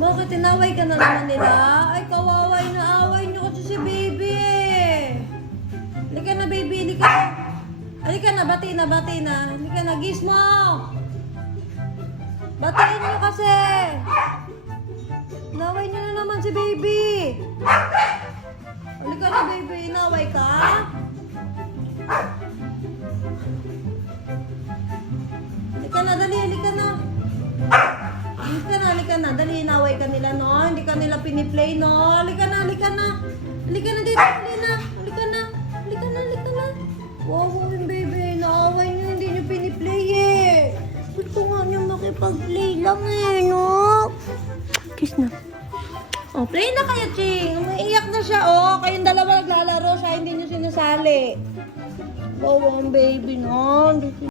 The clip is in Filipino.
Bakit tinaway ka na naman nila? Ay, kawaway na away niyo kasi si baby eh. Halika na baby, halika na. Halika na, bati na. Halika na, Gizmo. Batiin niyo kasi. Naway niyo na naman si baby. Halika na baby, inaway ka? Halika na, dali, halika na. Halika na, dali, inaway ka nila, no? Hindi ka nila piniplay, no? Halika na dito, dali na. Halika na. Wow, yung baby, naaway niyo, hindi niyo piniplay eh. Gusto nga niya makipag-play lang eh, no? Kiss na. Oh, play na kayo, Ching. Umiiyak na siya, oh. Kayong dalawa naglalaro siya, hindi niyo sinasali. Wow, ang baby, no?